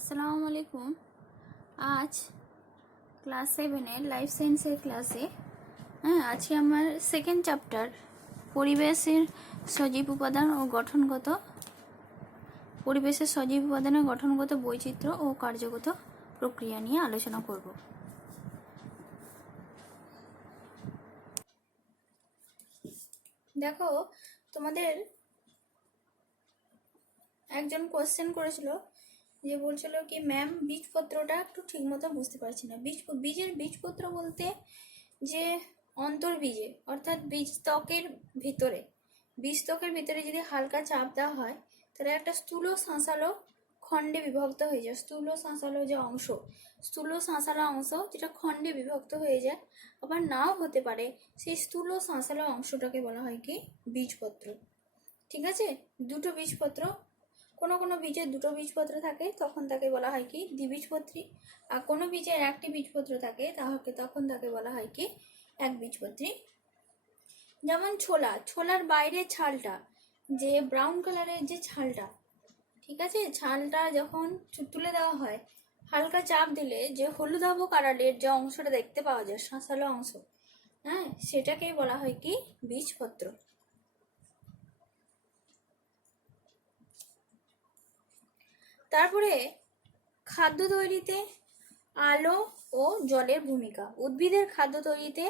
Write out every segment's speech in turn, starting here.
আসসালামু আলাইকুম। আজ ক্লাস 7-এর লাইফ সায়েন্সের ক্লাসে আজকে আমার সেকেন্ড চ্যাপ্টার পরিবেশের সজীব উপাদান ও গঠনগত বৈচিত্র্য ও কার্যগত প্রক্রিয়া নিয়ে আলোচনা করব। দেখো, তোমাদের একজন কোশ্চেন করেছিল, যে বলছিল কি ম্যাম বীজপত্রটা একটু ঠিক মতো বুঝতে পারছি না। বীজের বীজপত্র বলতে যে অন্তর্বীজে অর্থাৎ বীজত্বকের ভিতরে যদি হালকা চাপ দেওয়া হয় তাহলে একটা স্থূল শাঁসালো খণ্ডে বিভক্ত হয়ে যায়। স্থূল শাঁসালো অংশ যেটা খণ্ডে বিভক্ত হয়ে যায়, আবার নাও হতে পারে, সেই স্থূল শাঁসালো অংশটাকে বলা হয় কি বীজপত্র। ঠিক আছে, দুটো বীজপত্র, কোনো বীজের দুটো বীজপত্র থাকে তখন তাকে বলা হয় কি দ্বিবীজপত্রী, আর কোনো বীজের একটি বীজপত্র থাকে তখন তাকে বলা হয় কি একবীজপত্রী। যেমন ছোলার বাইরের ছালটা, যে ব্রাউন কালারের যে ছালটা, ঠিক আছে, ছালটা যখন তুলে দেওয়া হয় হালকা চাপ দিলে যে হলুদাভ কালারের যে অংশটা দেখতে পাওয়া যায়, শাঁসালো অংশ, সেটাকেই বলা হয় কি বীজপত্র। তারপরে খাদ্য তৈরিতে আলো ও জলের ভূমিকা। উদ্ভিদের খাদ্য তৈরিতে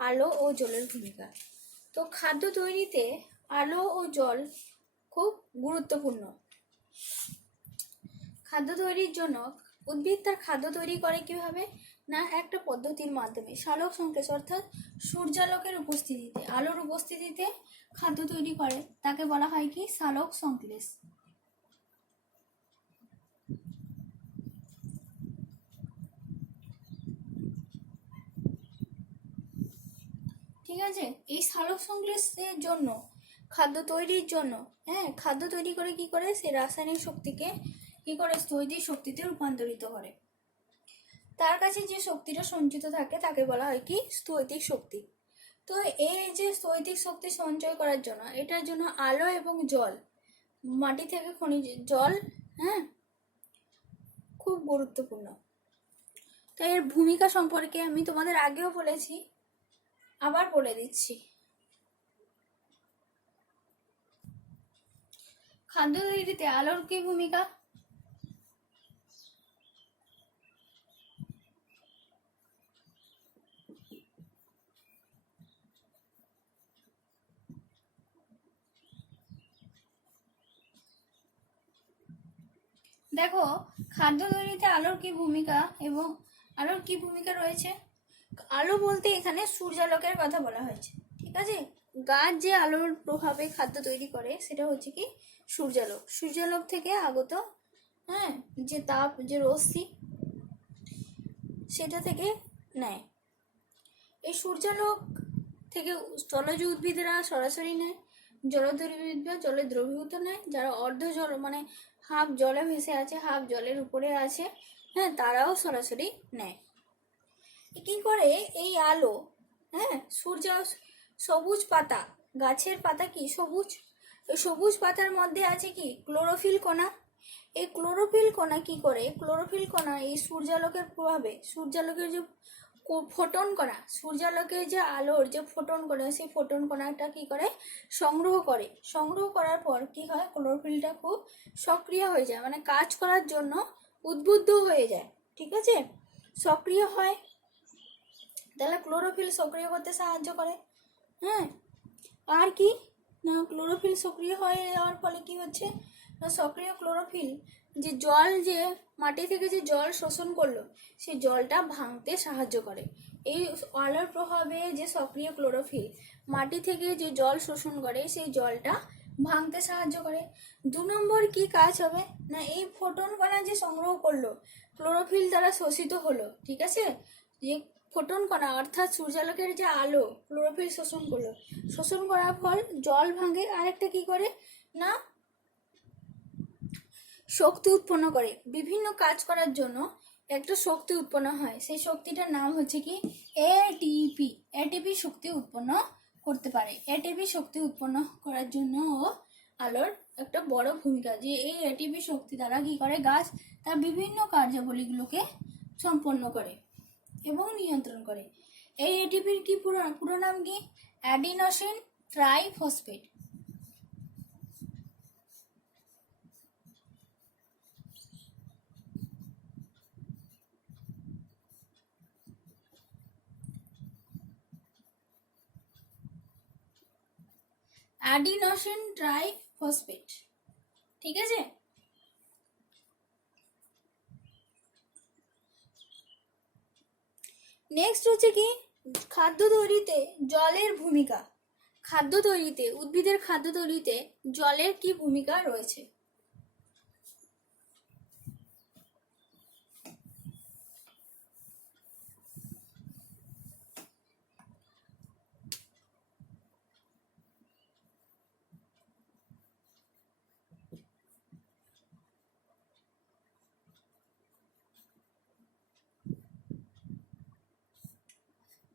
আলো ও জলের ভূমিকা। তো খাদ্য তৈরিতে আলো ও জল খুব গুরুত্বপূর্ণ। খাদ্য তৈরির জন্য উদ্ভিদ তার খাদ্য তৈরি করে কিভাবে না, একটা পদ্ধতির মাধ্যমে সালোক সংশ্লেষ, অর্থাৎ সূর্যালোকের উপস্থিতিতে, আলোর উপস্থিতিতে খাদ্য তৈরি করে, তাকে বলা হয় কি সালোক সংশ্লেষ। ঠিক আছে, এই সালোক সংশ্লেষের জন্য খাদ্য তৈরির জন্য খাদ্য তৈরি করে কি করে, সে রাসায়নিক শক্তিকে কি করে স্থৈতিক শক্তিতে রূপান্তরিত করে। তার কাছে যে শক্তিটা সঞ্চিত থাকে তাকে বলা হয় কি স্থৈতিক শক্তি। তো এই যে স্থৈতিক শক্তি সঞ্চয় করার জন্য, এটার জন্য আলো এবং জল, মাটি থেকে খনিজ জল খুব গুরুত্বপূর্ণ। তো এর ভূমিকা সম্পর্কে আমি তোমাদের আগেও বলেছি, আবার বলে দিচ্ছি। খাদ্য তৈরিতে আলোর কি ভূমিকা? দেখো, খাদ্য তৈরিতে আলোর কি ভূমিকা এবং আলোর কি ভূমিকা রয়েছে। আলো বলতে এখানে সূর্যালোকের কথা বলা হয়েছে। ঠিক আছে, গাছ যে আলোর প্রভাবে খাদ্য তৈরি করে সেটা হচ্ছে কি সূর্যালোক থেকে আগত যে তাপ, যে রশ্মি, সেটা থেকে নেয়। এই সূর্যালোক থেকে জলজ উদ্ভিদরা সরাসরি নেয়, জলধর উদ্ভিদরা জলে দ্রবীভূত নেয়, যারা অর্ধ জল মানে হাফ জলে ভেসে আছে, হাফ জলের উপরে আছে, তারাও সরাসরি নেয়। কি করে এই আলো সবুজ পাতা, গাছের পাতা কি সবুজ, এই সবুজ পাতার মধ্যে আছে কি ক্লোরোফিল কণা। এই ক্লোরোফিল কণা কি করে, ক্লোরোফিল কণা এই সূর্যালোকের প্রভাবে, সূর্যালোকের যে ফোটন কণা, সূর্যালোকের যে আলোর যে ফোটন কণা, সেই ফোটন কণাটা কি করে সংগ্রহ করার পর কি হয়, ক্লোরোফিলটা খুব সক্রিয় হয়ে যায়, মানে কাজ করার জন্য উদ্বুদ্ধ হয়ে যায়। ঠিক আছে, সক্রিয় হয়, তাহলে ক্লোরোফিল সক্রিয় করতে সাহায্য করে। আর কি না, ক্লোরোফিল সক্রিয় হয়ে যাওয়ার ফলে কি হচ্ছে না, সক্রিয় ক্লোরোফিল যে জল, যে মাটি থেকে যে জল শোষণ করলো, সেই জলটা ভাঙতে সাহায্য করে। এই আলোর প্রভাবে যে সক্রিয় ক্লোরোফিল মাটি থেকে যে জল শোষণ করে, সেই জলটা ভাঙতে সাহায্য করে। 2 নম্বর কি কাজ হবে না, এই ফোটন কণা যে সংগ্রহ করলো, ক্লোরোফিল দ্বারা শোষিত হলো। ঠিক আছে, যে ফোটন কণা অর্থাৎ সূর্যালোকের যে আলো ক্লোরোফিল শোষণ করার ফল জল ভাঙে, আরেকটা কি করে না শক্তি উৎপন্ন করে। বিভিন্ন কাজ করার জন্য একটা শক্তি উৎপন্ন হয়, সেই শক্তিটার নাম হচ্ছে কি এটিপি শক্তি উৎপন্ন করতে পারে। এটিপি শক্তি উৎপন্ন করার জন্য আলোর একটা বড় ভূমিকা, যে এই এটিপি শক্তি দ্বারা কি করে গাছ তার বিভিন্ন কার্যাবলীগুলোকে সম্পন্ন করে এবং নিয়ন্ত্রণ করে। এই এটিপির কি পুরো নাম কি? Adenosine triphosphate. অ্যাডিনোসিন ট্রাইফসফেট, ঠিক আছে। নেক্সট হচ্ছে কি খাদ্য তৈরিতে জলের ভূমিকা। খাদ্য তৈরিতে, উদ্ভিদের খাদ্য তৈরিতে জলের কি ভূমিকা রয়েছে?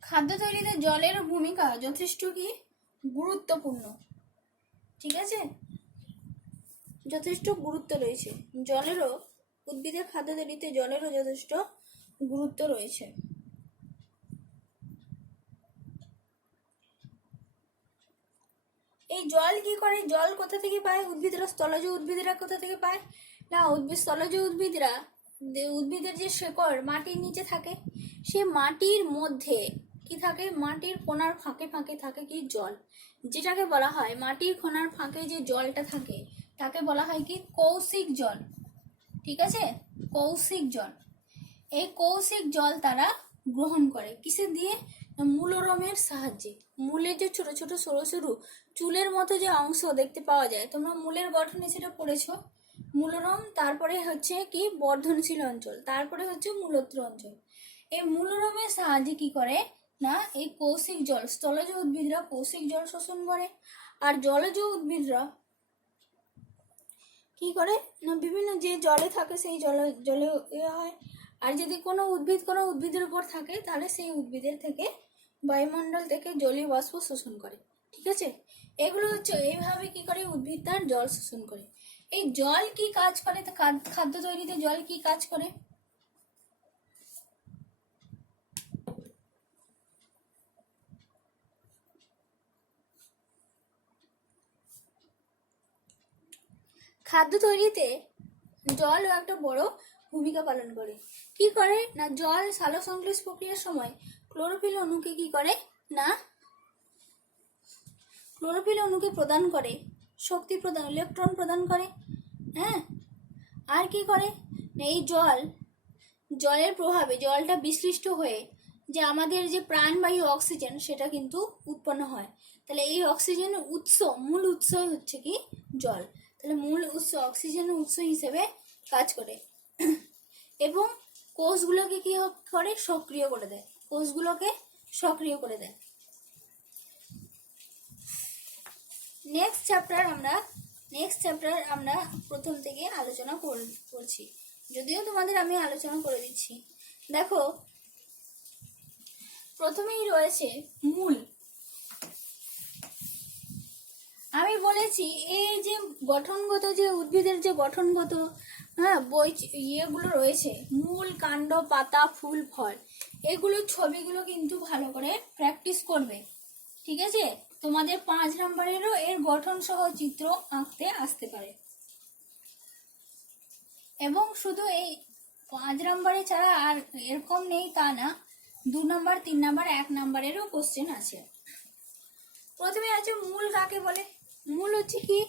খাদ্য তৈরিতে জলের ভূমিকা যথেষ্ট কি গুরুত্বপূর্ণ, ঠিক আছে, যথেষ্ট গুরুত্ব রয়েছে জলেরও। উদ্ভিদের খাদ্য তৈরিতে জলেরও যথেষ্ট গুরুত্ব রয়েছে। এই জল কি করে? জল কোথা থেকে পায়? উদ্ভিদরা, স্থলজ উদ্ভিদরা কোথা থেকে পায়? না, স্থলজ উদ্ভিদরা, উদ্ভিদের যে শেকড় মাটির নিচে থাকে, সে মাটির মধ্যে কি থাকে? মাটির কোণার ফাঁকে ফাঁকে থাকে কি জল, যেটাকে বলা হয় মাটির কোণার ফাঁকে যে জলটা থাকে তাকে বলা হয় কি কৌশিক জল, ঠিক আছে, কৌশিক জল। এই কৌশিক জল তারা গ্রহণ করে কিসে দিয়ে? মূলরমের সাহায্যে। মূলের যে ছোট ছোট সরু সরু চুলের মতো যে অংশ দেখতে পাওয়া যায়, তোমরা মূলের গঠনে সেটা পড়েছো, মূলরম, তারপরে হচ্ছে কি বর্ধনশীল অঞ্চল, তারপরে হচ্ছে মূলত্র অঞ্চল। এই মূলরমের সাহায্যে কি করে? না, এই কৌশিক জল, স্থলজ উদ্ভিদরা কৌশিক জল শোষণ করে, আর জলজ উদ্ভিদরা কি করে? না, বিভিন্ন যে জলে থাকে সেই জলে হয়। আর যদি কোনো উদ্ভিদের উপর থাকে তাহলে সেই উদ্ভিদের থেকে বায়ুমণ্ডল থেকে জলীয় বাষ্প শোষণ করে, ঠিক আছে। এগুলো হচ্ছে এইভাবে কি করে উদ্ভিদ তার জল শোষণ করে। এই জল কি কাজ করে? খাদ্য তৈরিতে জল কি কাজ করে? খাদ্য তৈরিতে জলও একটা বড় ভূমিকা পালন করে। কি করে? না, জল সালোকসংশ্লেষ প্রক্রিয়ার সময় ক্লোরোফিল অণুকে কি করে? না, ক্লোরোফিল অণুকে প্রদান করে, শক্তি প্রদান, ইলেকট্রন প্রদান করে, হ্যাঁ। আর কি করে? এই জলের প্রভাবে জলটা বিশ্লিষ্ট হয়ে যে আমাদের যে প্রাণবায়ু অক্সিজেন সেটা কিন্তু উৎপন্ন হয়। তাহলে এই অক্সিজেনের মূল উৎস হচ্ছে কি জল। তাহলে মূল উৎস, অক্সিজেনের উৎস হিসেবে কাজ করে এবং কোষগুলোকে কি করে? সক্রিয় করে দেয়, কোষগুলোকে সক্রিয় করে দেয়। নেক্সট চ্যাপ্টার আমরা প্রথম থেকে আলোচনা করছি, যদিও তোমাদের আমি আলোচনা করে দিচ্ছি। দেখো, প্রথমেই রয়েছে মূল। আমি বলেছি এই যে গঠনগত, যে উদ্ভিদের যে গঠনগত ইয়েগুলো রয়েছে, মূল, কাণ্ড, পাতা, ফুল, ফল, এগুলোর ছবিগুলো কিন্তু ভালো করে প্র্যাকটিস করবে, ঠিক আছে। তোমাদের 5 নম্বরেরও এর গঠন সহ চিত্র আঁকতে আসতে পারে, এবং শুধু এই 5 নম্বরে ছাড়া আর এরকম নেই তা না, 2 নম্বর, 3 নম্বর, 1 নম্বরেরও কোশ্চেন আছে। প্রথমে আছে মূল। কাকে বলে? মূল হচ্ছে কি?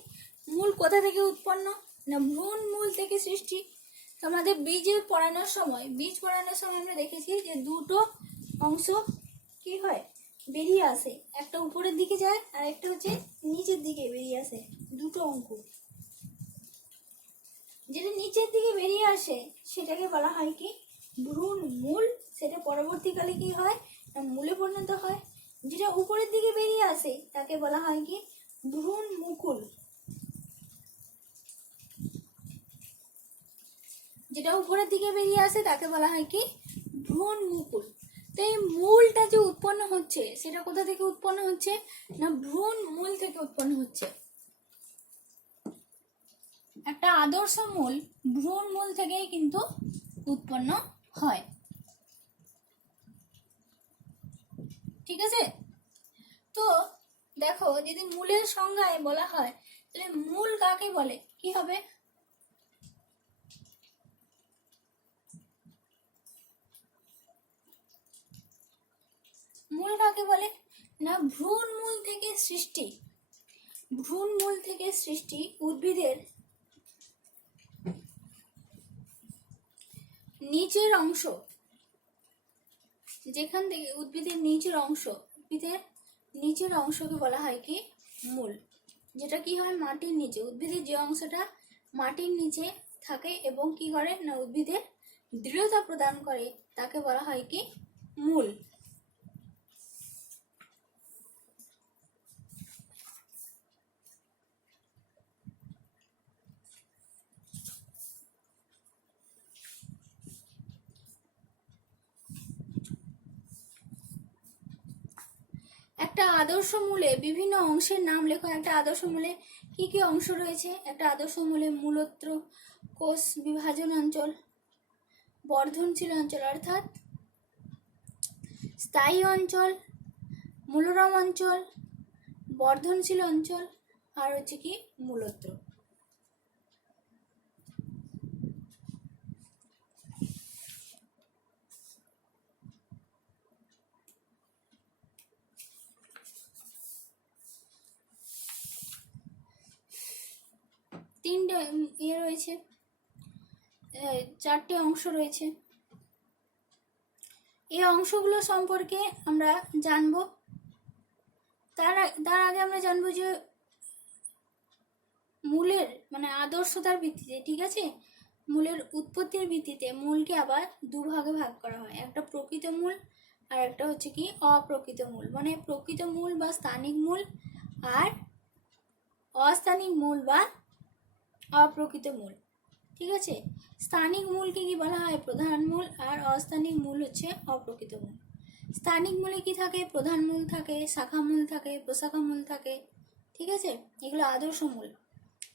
মূল কোথা থেকে উৎপন্ন? না, ভ্রূণ মূল থেকে সৃষ্টি। আমাদের বীজ পড়ানোর সময় আমরা দেখেছি যে দুটো অংশ কি হয়? বেরিয়ে আসে, একটা উপরের দিকে যায় আর একটা হচ্ছে নিচের দিকে বেরিয়ে আসে, দুটো অঙ্কুর। যেটা নিচের দিকে বেরিয়ে আসে সেটাকে বলা হয় কি ভ্রূণ মূল, সেটা পরবর্তীকালে কি হয়? না, মূলে পরিণত হয়। যেটা উপরের দিকে বেরিয়ে আসে তাকে বলা হয় কি ভ্রূণ মুকুল। যেটা উপরের দিকে বেরিয়ে আসে তাকে বলা হয় কি ভ্রূণ মুকুল। তো এই মূলটা যে উৎপন্ন হচ্ছে সেটা কোথা থেকে উৎপন্ন হচ্ছে? না, ভ্রূণ মূল থেকে উৎপন্ন হচ্ছে। একটা আদর্শ মূল ভ্রূণ মূল থেকেই কিন্তু উৎপন্ন হয়। ঠিক আছে, তো দেখো যদি মূলের সংজ্ঞায় বলা হয় তাহলে মূল কাকে বলে, কি হবে? মূল কাকে বলে না ভ্রূণ মূল থেকে সৃষ্টি, ভ্রূণ মূল থেকে সৃষ্টি উদ্ভিদের নিচের অংশ, যেখান থেকে উদ্ভিদের নিচের অংশ, উদ্ভিদের নিচের অংশকে বলা হয় কি মূল, যেটা কি হয় মাটির নিচে, উদ্ভিদের যে অংশটা মাটির নিচে থাকে এবং কি করে না উদ্ভিদের দৃঢ়তা প্রদান করে তাকে বলা হয় কি মূল। একটা আদর্শ মূলে বিভিন্ন অংশের নাম লেখো। একটা আদর্শ মূলে কি কি অংশ রয়েছে? একটা আদর্শ মূলে মূলত্র, কোষ বিভাজন অঞ্চল, বর্ধনশীল অঞ্চল অর্থাৎ স্থায়ী অঞ্চল, মূলরম অঞ্চল, বর্ধনশীল অঞ্চল আর হচ্ছে কি মূলত্র। তিনটে রয়েছে, চারটে অংশ রয়েছে। এই অংশগুলো সম্পর্কে আমরা জানবো। তার আগে আমরা জানবো যে মূলের মানে আদর্শতার ভিত্তিতে, ঠিক আছে, মূলের উৎপত্তির ভিত্তিতে মূলকে আবার দুভাগে ভাগ করা হয়, একটা প্রকৃত মূল আর একটা হচ্ছে কি অপ্রকৃত মূল। মানে প্রকৃত মূল বা স্থানিক মূল আর অস্থানিক মূল বা অপ্রকৃত মূল। ঠিক আছে, স্থানিক মূলকে কি বলা হয় প্রধান মূল, আর অস্থানিক মূল হচ্ছে অপ্রকৃত মূল। স্থানিক মূলে কি থাকে? প্রধান মূল থাকে, শাখা মূল থাকে, প্রশাখা মূল থাকে। ঠিক আছে, এগুলো আদর্শ মূল।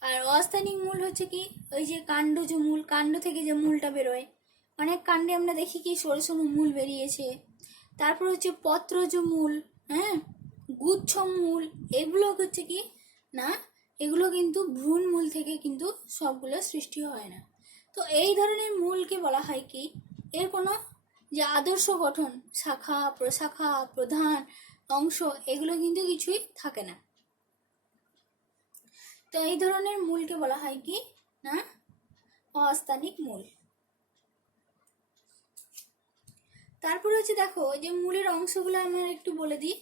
আর অস্থানিক মূল হচ্ছে কি ওই যে কাণ্ডজ মূল, কাণ্ড থেকে যে মূলটা বেরোয়, অনেক কাণ্ডে আমরা দেখি কি সরু সরু মূল বেরিয়েছে। তারপর হচ্ছে পত্রজ মূল, হ্যাঁ, গুচ্ছ মূল, এগুলো হচ্ছে কি না এগুলো কিন্তু ভ্রূণ মূল থেকে কিন্তু সবগুলো সৃষ্টি হয় না। তো এই ধরনের মূলকে বলা হয় কি এর কোনো যে আদর্শ গঠন, শাখা প্রশাখা প্রধান অংশ এগুলো কিন্তু কিছুই থাকে না। তো এই ধরনের মূলকে বলা হয় কি না অস্থানিক মূল। তারপরে হচ্ছে দেখো যে মূলের অংশগুলো আমরা একটু বলে দিই।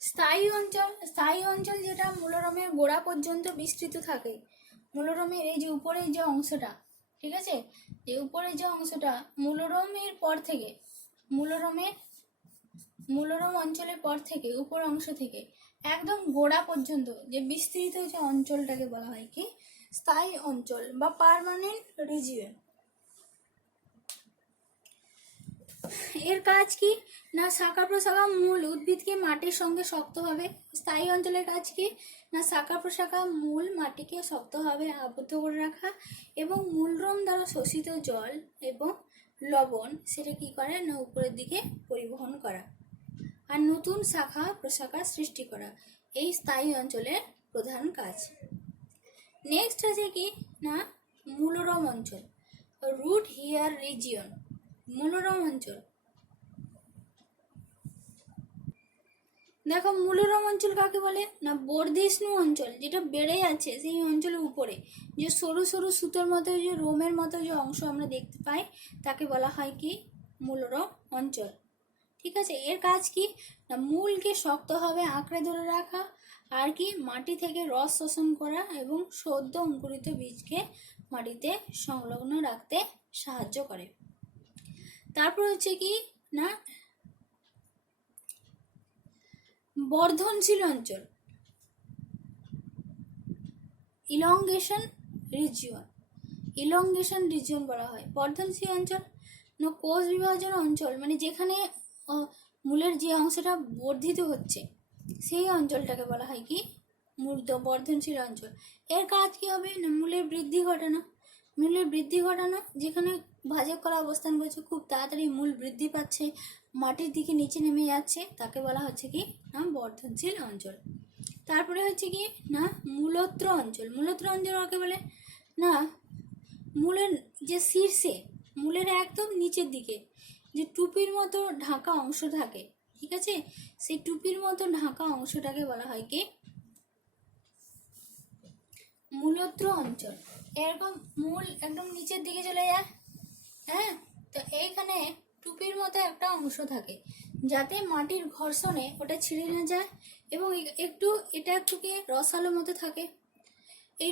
স্থায়ী অঞ্চল, স্থায়ী অঞ্চল যেটা মূলরমের গোড়া পর্যন্ত বিস্তৃত থাকে। মূলরমের এই যে উপরের যে অংশটা, ঠিক আছে, যে উপরের যে অংশটা মূলরমের পর থেকে মূলরম অঞ্চলের পর থেকে উপর অংশ থেকে একদম গোড়া পর্যন্ত যে বিস্তৃত যে অঞ্চলটাকে বলা হয় কি স্থায়ী অঞ্চল বা পার্মানেন্ট রিজিয়ন। এর কাজ কি না শাখা প্রশাখা মূল উদ্ভিদকে মাটির সঙ্গে শক্তভাবে, স্থায়ী অঞ্চলের কাজ কি না শাখা প্রশাখা মূল মাটিকে শক্তভাবে আবদ্ধ করে রাখা এবং মূলরম দ্বারা শোষিত জল এবং লবণ সেটা কি করে না উপরের দিকে পরিবহন করা আর নতুন শাখা প্রশাখা সৃষ্টি করা, এই স্থায়ী অঞ্চলের প্রধান কাজ। নেক্সট আছে কি না মূলরম অঞ্চল, রুট হিয়ার রিজিয়ন। মূলরম অঞ্চল দেখো মূলরম অঞ্চল কাকে বলে না বর্ধিষ্ণু অঞ্চল, যেটা বেড়ে যাচ্ছে সেই অঞ্চলের উপরে যে সরু সরু সুতোর মতো যে রোমের মতো যে অংশ আমরা দেখতে পাই তাকে বলা হয় কি মূলরম অঞ্চল। ঠিক আছে, এর কাজ কি না মূলকে শক্তভাবে আঁকড়ে ধরে রাখা আর কি মাটি থেকে রস শোষণ করা এবং সদ্য অঙ্কুরিত বীজকে মাটিতে সংলগ্ন রাখতে সাহায্য করে। তারপর হচ্ছে কি না বর্ধনশীল অঞ্চল, ইলংগেশন রিজিয়ন বলা হয়। বর্ধনশীল অঞ্চল না কোষ বিভাজন অঞ্চল, মানে যেখানে মূলের যে অংশটা বর্ধিত হচ্ছে সেই অঞ্চলটাকে বলা হয় কি মূল বর্ধনশীল অঞ্চল। এর কাজ কি হবে না মূলের বৃদ্ধি ঘটানো। মূলের বৃদ্ধি ঘটানো, যেখানে ভাজক কলা অবস্থান করছে, খুব তাড়াতাড়ি মূল বৃদ্ধি পাচ্ছে, মাটির দিকে নিচে নেমে যাচ্ছে, তাকে বলা হচ্ছে কি না বর্ধনশীল অঞ্চল। তারপরে হচ্ছে কি না মূলত্র অঞ্চল। মূলত্র অঞ্চল কাকে বলে না মূলের যে শীর্ষে, মূলের একদম নিচের দিকে যে টুপির মতো ঢাকা অংশ থাকে, ঠিক আছে, সেই টুপির মতো ঢাকা অংশটাকে বলা হয় কি মূলত্র অঞ্চল। এরকম মূল একদম নিচের দিকে চলে যায়, হ্যাঁ, তো এইখানে টুপির মতো একটা অংশ থাকে, যাতে মাটির ঘর্ষণে ওটা ছিঁড়ে না যায়, এবং এটা একটু কি রসালো মতো থাকে। এই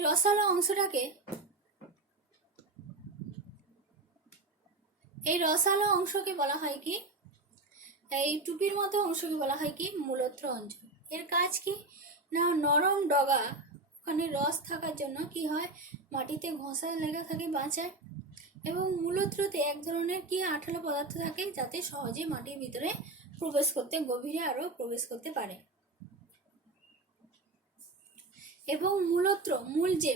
রসালো অংশকে বলা হয় কি এই টুপির মতো অংশকে বলা হয় কি মূলত্র অঞ্চল। এর কাজ কি না নরম ডগা, ওখানে রস থাকার জন্য কি হয় মাটিতে ঘষা লেগে থাকে, বাঁচায়, এবং মূলত্রতে এক ধরনের কি আঠালো পদার্থ থাকে, যাতে সহজে মাটির ভিতরে প্রবেশ করতে, গভীরে আরো প্রবেশ করতে পারে। এবং মূল যে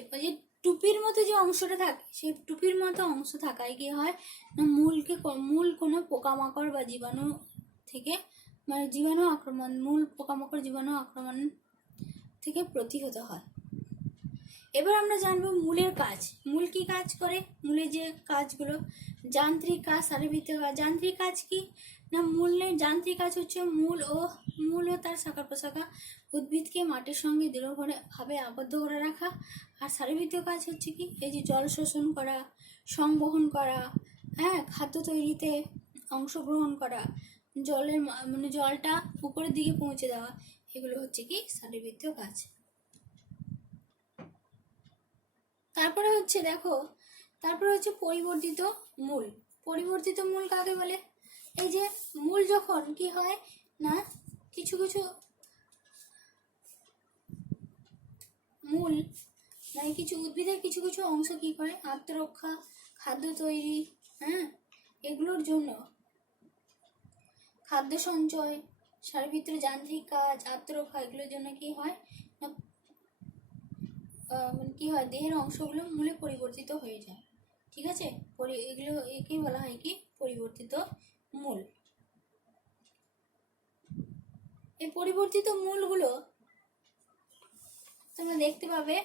টুপির মতো যে অংশটা থাকে, সেই টুপির মতো অংশ থাকায় কি হয় না মূল কোনো পোকামাকড় বা জীবাণু থেকে মানে জীবাণু আক্রমণ, মূল পোকামাকড় জীবাণু আক্রমণ থেকে প্রতিহত হয়। এবার আমরা জানবো মূলের কাজ। মূল কি কাজ করে, মূলের যে কাজগুলো, যান্ত্রিক কাজ, শারীরবৃত্তীয় কাজ। যান্ত্রিক কাজ কি না মূলের যান্ত্রিক কাজ হচ্ছে মূল ও তার শাখা প্রশাখা উদ্ভিদকে মাটির সঙ্গে দৃঢ়ভাবে আবদ্ধ করে রাখা। আর শারীরবৃত্তীয় কাজ হচ্ছে কি এই যে জল শোষণ করা, সংবহন করা, হ্যাঁ, খাদ্য তৈরিতে অংশগ্রহণ করা, জলটা উপরের দিকে পৌঁছে দেওয়া, এগুলো হচ্ছে কি শারীরবৃত্তীয় কাজ। তারপরে হচ্ছে পরিবর্তিত মূল। পরিবর্তিত মূল কাকে বলে? এই যে মূল যখন কি হয় না কিছু মূল মানে কিছু উদ্ভিদের কিছু অংশ কি করে আত্মরক্ষা, খাদ্য তৈরি, হ্যাঁ, এগুলোর জন্য খাদ্য সঞ্চয়, শারীরবৃত্তীয় যান্ত্রিক কাজ, আত্মরক্ষা, এগুলোর জন্য কি হয় না দেহের অংশগুলো মূলে পরিবর্তিত হয়ে যায়, ঠিক আছে, একে বলা হয় কি পরিবর্তিত মূল। এই পরিবর্তিত মূলগুলো তোমরা দেখতে পাবে,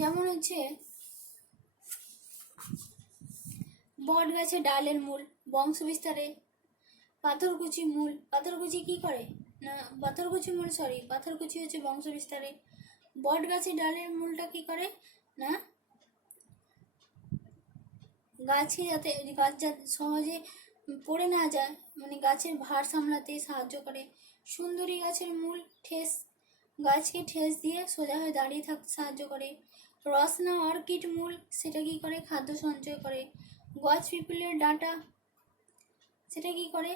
যেমন হচ্ছে বট গাছে ডালের মূল বংশ বিস্তারে, পাথরকুচি মূল, পাথরকুচি কি করে না পাথরকুচি হচ্ছে বংশ বিস্তারে। বট গাছে ডালের মূলটা কি করে না গাছে যাতে সহজে পড়ে না যায়, মানে গাছের ভার সামলাতে সাহায্য করে। সুন্দরী গাছের মূল গাছকে ঠেস দিয়ে সোজা হয়ে দাঁড়িয়ে থাকতে সাহায্য করে। রসনা অর্কিড মূল সেটা কি করে খাদ্য সঞ্চয় করে। গজ পিপলের ডাঁটা সেটা কি করে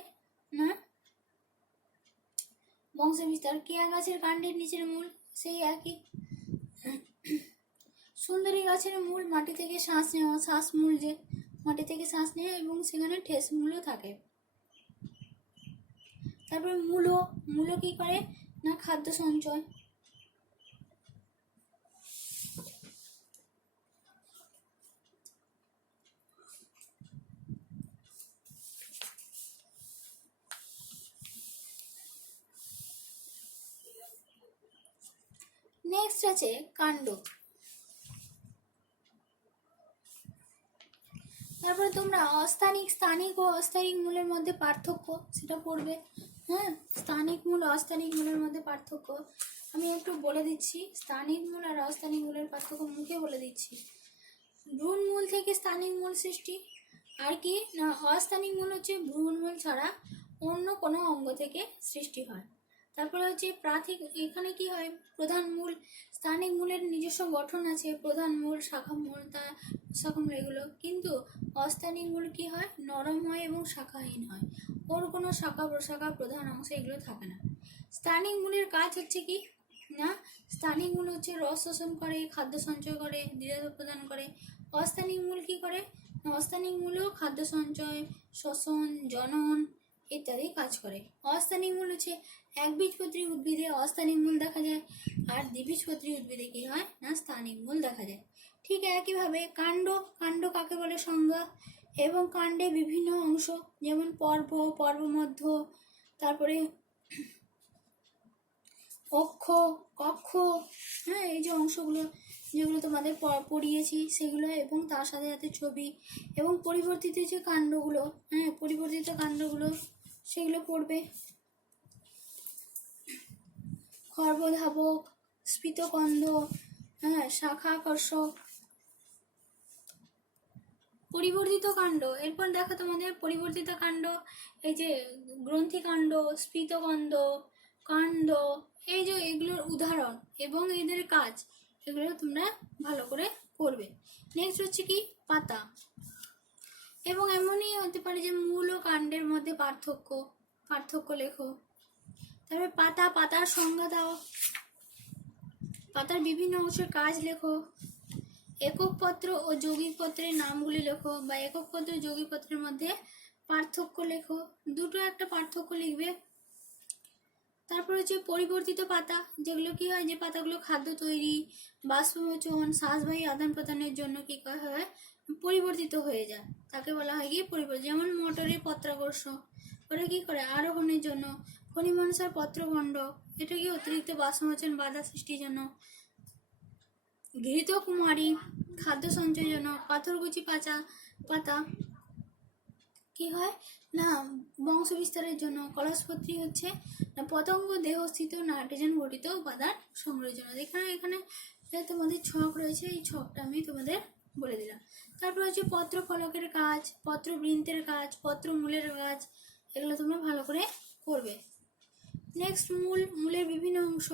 না বংশ বিস্তার। কেয়া গাছের কাণ্ডের নিচের মূল সেই একই। সুন্দরী গাছের মূল মাটি থেকে শ্বাস নেওয়া, শ্বাসমূল যে মাটি থেকে শ্বাস নেয় এবং সেখানে ঠেস মূলও থাকে। তারপরে মূলো কি করে না খাদ্য সঞ্চয়। নেক্সট আছে কাণ্ড। তারপরে তোমরা স্থানিক ও অস্থানিক মূলের মধ্যে পার্থক্য সেটা পড়বে, হ্যাঁ, স্থানিক মূল অস্থানিক মূলের মধ্যে পার্থক্য আমি একটু বলে দিচ্ছি। স্থানিক মূল আর অস্থানিক মূলের পার্থক্য মুখে বলে দিচ্ছি। ভ্রূণমূল থেকে স্থানিক মূল সৃষ্টি, আর কি না অস্থানিক মূল হচ্ছে ভ্রূণমূল ছাড়া অন্য কোনো অঙ্গ থেকে সৃষ্টি হয়। তারপরে হচ্ছে এখানে কি হয় প্রধান মূল। স্থানিক মূলের নিজস্ব গঠন আছে, প্রধান মূল, শাখা মূল এগুলো, কিন্তু অস্থানিক মূল কি হয় নরম হয় এবং শাখাহীন হয়, ওর কোনো শাখা প্রশাখা প্রধান অংশ এগুলো থাকে না। স্থানিক মূলের কাজ হচ্ছে কি না স্থানিক মূল হচ্ছে রস শোষণ করে, খাদ্য সঞ্চয় করে, দৃঢ়তা প্রদান করে। অস্থানিক মূল কি করে অস্থানিক মূলও খাদ্য সঞ্চয়, শ্বসন, জনন ইত্যাদি কাজ করে। অস্থানিক মূল হচ্ছে একবীজপত্রী উদ্ভিদে অস্থানিক মূল দেখা যায়, আর দ্বিবীজপত্রী উদ্ভিদে কি হয় না স্থানিক মূল দেখা যায়। ঠিক একইভাবে কাণ্ড, কাণ্ড কাকে বলে সংজ্ঞা, এবং কাণ্ডে বিভিন্ন অংশ যেমন পর্ব, পর্বমধ্য, তারপরে অক্ষ, কক্ষ, হ্যাঁ এই যে অংশগুলো যেগুলো তোমাদের পড়িয়েছি সেগুলো, এবং তার সাথে সাথে ছবি এবং পরিবর্তিত যে কাণ্ডগুলো, হ্যাঁ পরিবর্তিত কাণ্ডগুলো সেগুলো পড়বে। খর্বধাবক, স্ফীতকন্দ, হ্যাঁ শাখাকর্ষক, পরিবর্তিত কাণ্ড। এরপর দেখো তোমাদের পরিবর্তিত কাণ্ড, এই যে গ্রন্থিকাণ্ড, স্ফীতকন্দ, কাণ্ড, এই যে এগুলোর উদাহরণ এবং এদের কাজ, এগুলো তোমরা ভালো করে করবে। নেক্সট হচ্ছে কি পাতা, এবং এমনই হতে পারে যে মূল ও কাণ্ডের মধ্যে পার্থক্য লেখো। তারপরে পাতা, পাতার সংজ্ঞা দাও, পাতার বিভিন্ন অংশের কাজ লেখো, একক পত্র ও যৌগিক পত্রের নামগুলি লেখো, বা একক পত্র যৌগিক পত্রের মধ্যে পার্থক্য লেখো, দুটো একটা পার্থক্য লিখবে। তারপর হচ্ছে পরিবর্তিত পাতা, যেগুলো কি হয় যে পাতাগুলো খাদ্য তৈরি, বাষ্পমোচন, শ্বাসবাহী আদান প্রদানের জন্য কি হয় পরিবর্তিত হয়ে যায়, তাকে বলা হয় কি পরিবর্তিত। যেমন মোটরের পত্রাকর্ষ, ওটা কি করে আরোহণের জন্য। ফণিমনসার পত্রখণ্ড, এটা কি অতিরিক্ত বাষ্পমোচন বাধা সৃষ্টির জন্য। ঘৃত কুমারী খাদ্য সঞ্চয়ের জন্য। পাথরকুচি পাতা কি হয় না বংশ বিস্তারের জন্য। কলসপত্রী হচ্ছে না পতঙ্গ দেহস্থিত নাইট্রোজেন ঘটিত উপাদান সংগ্রহের জন্য। এখানে তোমাদের ছক রয়েছে, এই ছকটা আমি তোমাদের বলে দিলাম। তারপর হচ্ছে পত্র ফলকের কাজ, পত্র বৃন্তের কাজ, পত্র মূলের কাজ, এগুলো তোমরা ভালো করে করবে। নেক্সট মূলের বিভিন্ন অংশ,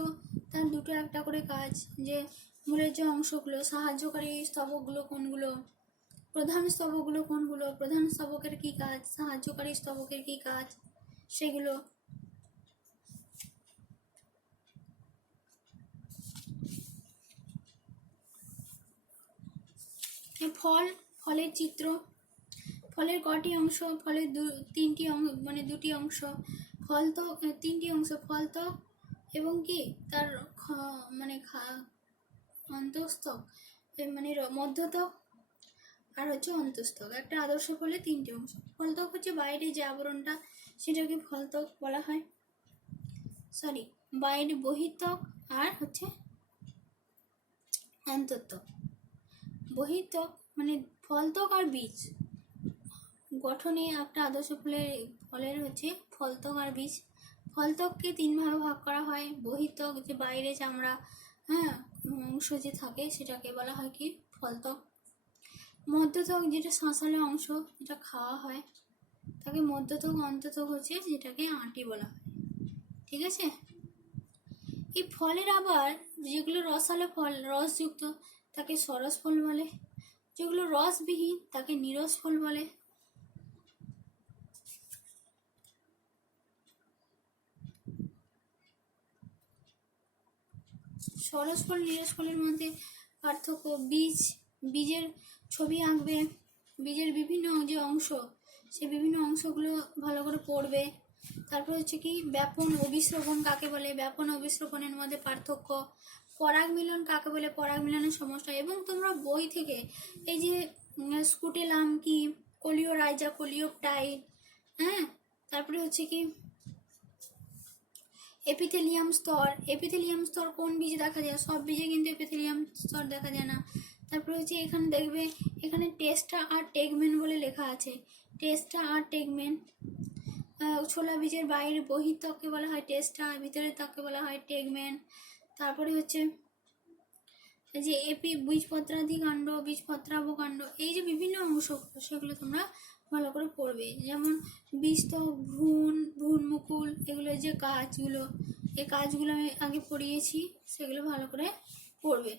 তার দুটো একটা করে কাজ, যে মূলের যে অংশগুলো, সাহায্যকারী স্তবকগুলো কোনগুলো, প্রধান স্তবকগুলো কোনগুলো, প্রধান স্তবকের কি কাজ, সাহায্যকারী স্তবকের কি কাজ, সেগুলো। ফলের চিত্র, ফলের কটি অংশ, ফলের তিনটি মানে দুটি অংশ, ফল তো তিনটি অংশ, ফল তো এবং কি তার মানে অন্তঃস্থক মানে মধ্যতক, আর হচ্ছে অন্তঃস্থক। একটা আদর্শ ফলে তিনটি অংশ। ফলত্বক হচ্ছে বাইরে যে আবরণটা, সেটাকে ফলত্বক বলা হয়, বাইরে বহিত্বক, আর হচ্ছে অন্তঃত্বক। বহিত্বক মানে ফলত্বক আর বীজ গঠনে একটা আদর্শ ফলের হচ্ছে ফলত্বক আর বীজ। ফলত্বককে তিন ভাগে ভাগ করা হয়। বহিত্বক, যে বাইরে চামড়া হ্যাঁ অংশ যে থাকে সেটাকে বলা হয় কি ফলত্বক। মধ্যত্বক, যেটা শাঁসালো অংশ, যেটা খাওয়া হয়, তাকে মধ্যত্বক। অন্তত্বক হচ্ছে যেটাকে আঁটি বলা হয়। ঠিক আছে। এই ফলের আবার যেগুলো রসালো ফল, রসযুক্ত, তাকে সরস ফল বলে। যেগুলো রসবিহীন তাকে নিরস ফল বলে। সরস ফল নিরস ফলের মধ্যে পার্থক্য। বীজের ছবি আঁকবে, বীজের বিভিন্ন যে অংশ, সেই বিভিন্ন অংশগুলো ভালো করে পড়বে। তারপর হচ্ছে কি ব্যাপন অভিস্রবণ কাকে বলে, ব্যাপন অভিস্রবণের মধ্যে পার্থক্য। পরাগ মিলন কাকে বলে, পরাগ মিলনের সমস্যা। এবং তোমরা বই থেকে এই যে স্কুটেলাম কি, কোলিওরাইজা, কোলিওপটাইড, হ্যাঁ তারপরে হচ্ছে কি এপিথেলিয়াম স্তর। এপিথেলিয়াম স্তর কোন বীজে দেখা যায়, সব বীজে কিন্তু এপিথেলিয়াম স্তর দেখা যায় না। তারপরে হচ্ছে এখানে দেখবে, এখানে টেস্টা আর টেগমেন বলে লেখা আছে। টেস্টা আর টেগমেন। ছোলা বীজের বাইরে বহিত্বককে বলা হয় টেস্টা, ভিতরের ত্বককে বলা হয় টেগমেন। তারপরে হচ্ছে যে বীজপত্রাদি কাণ্ড, বীজপত্রাবকাণ্ড, এই যে বিভিন্ন অংশ, সেগুলো তোমরা ভালো করে পড়বে। যেমন বীজত্বক, ভ্রূণ মুকুল, এগুলো যে কাজগুলো, এই কাজগুলো আমি আগে পড়িয়েছি, সেগুলো ভালো করে পড়বে।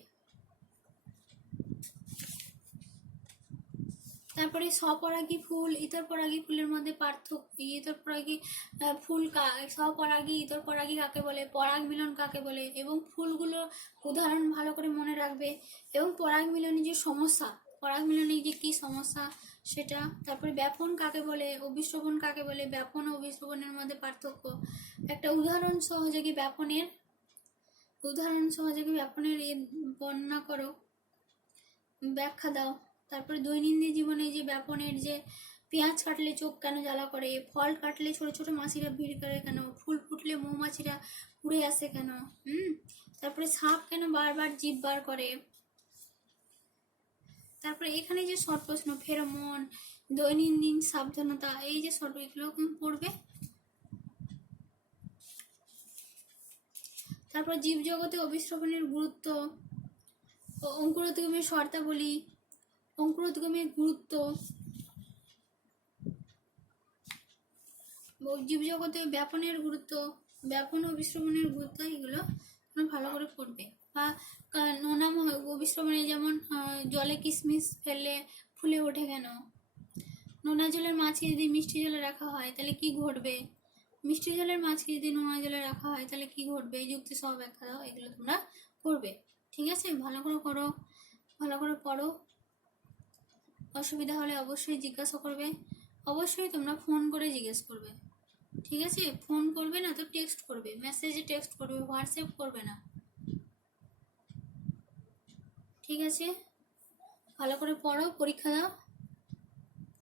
তারপরে স্বপরাগী ফুল, ইতর পরাগী ফুলের মধ্যে পার্থক্য। ইতর পরাগী ফুল স্বপরাগী, ইতর পরাগী কাকে বলে, পরাগ মিলন কাকে বলে, এবং ফুলগুলোর উদাহরণ ভালো করে মনে রাখবে। এবং পরাগ মিলনের যে সমস্যা, পরাগ মিলনে যে কী সমস্যা সেটা। তারপরে ব্যাপন কাকে বলে, অভিশ্রবণ কাকে বলে, ব্যাপন ও অভিশ্রবণের মধ্যে পার্থক্য, একটা উদাহরণ সহযোগী ব্যাপনের বর্ণনা করো, ব্যাখ্যা দাও। তারপরে দৈনন্দিন জীবনে যে ব্যাপনের যে পেঁয়াজ কাটলে চোখ কেন জ্বালা করে, ফল কাটলে ছোট ছোট মাছিরা ভিড় করে কেন, ফুল ফুটলে মৌমাছিরা উড়ে আসে কেন, তারপরে সাপ কেন বারবার জিভ বার করে। তারপরে এখানে যে শর্ট প্রশ্ন, ফেরোমন, দৈনন্দিন সাবধানতা, এই যে শর্ট, এগুলো পড়বে। তারপর জীবজগতে অভিশ্রবণের গুরুত্ব, অঙ্কুরোদ্গমের শর্তাবলী, অঙ্কুরোদ্গমের গুরুত্ব, জীবজগতে ব্যাপনের গুরুত্ব, ব্যাপন ও অভিশ্রবণের গুরুত্ব, এগুলো ভালো করে পড়বে। বা নোনা অভিশ্রবণে যেমন জলে কিশমিশ ফেললে ফুলে ওঠে কেন, নোনা জলের মাছকে যদি মিষ্টি জলে রাখা হয় তাহলে কি ঘটবে, মিষ্টি জলের মাছকে যদি নোনা জলে রাখা হয় তাহলে কি ঘটবে, এই যুক্তি সহ ব্যাখ্যা দাও, এগুলো তোমরা করবে। ঠিক আছে, ভালো করে করো, ভালো করে পড়ো। অসুবিধা হলে অবশ্যই জিজ্ঞাসা করবে, অবশ্যই তোমরা ফোন করে জিজ্ঞেস করবে। ঠিক আছে, ফোন করবে না তো টেক্সট করবে, মেসেজে টেক্সট করবে, হোয়াটসঅ্যাপ করবে না। ঠিক আছে, ভালো করে পড়ো, পরীক্ষা দাও।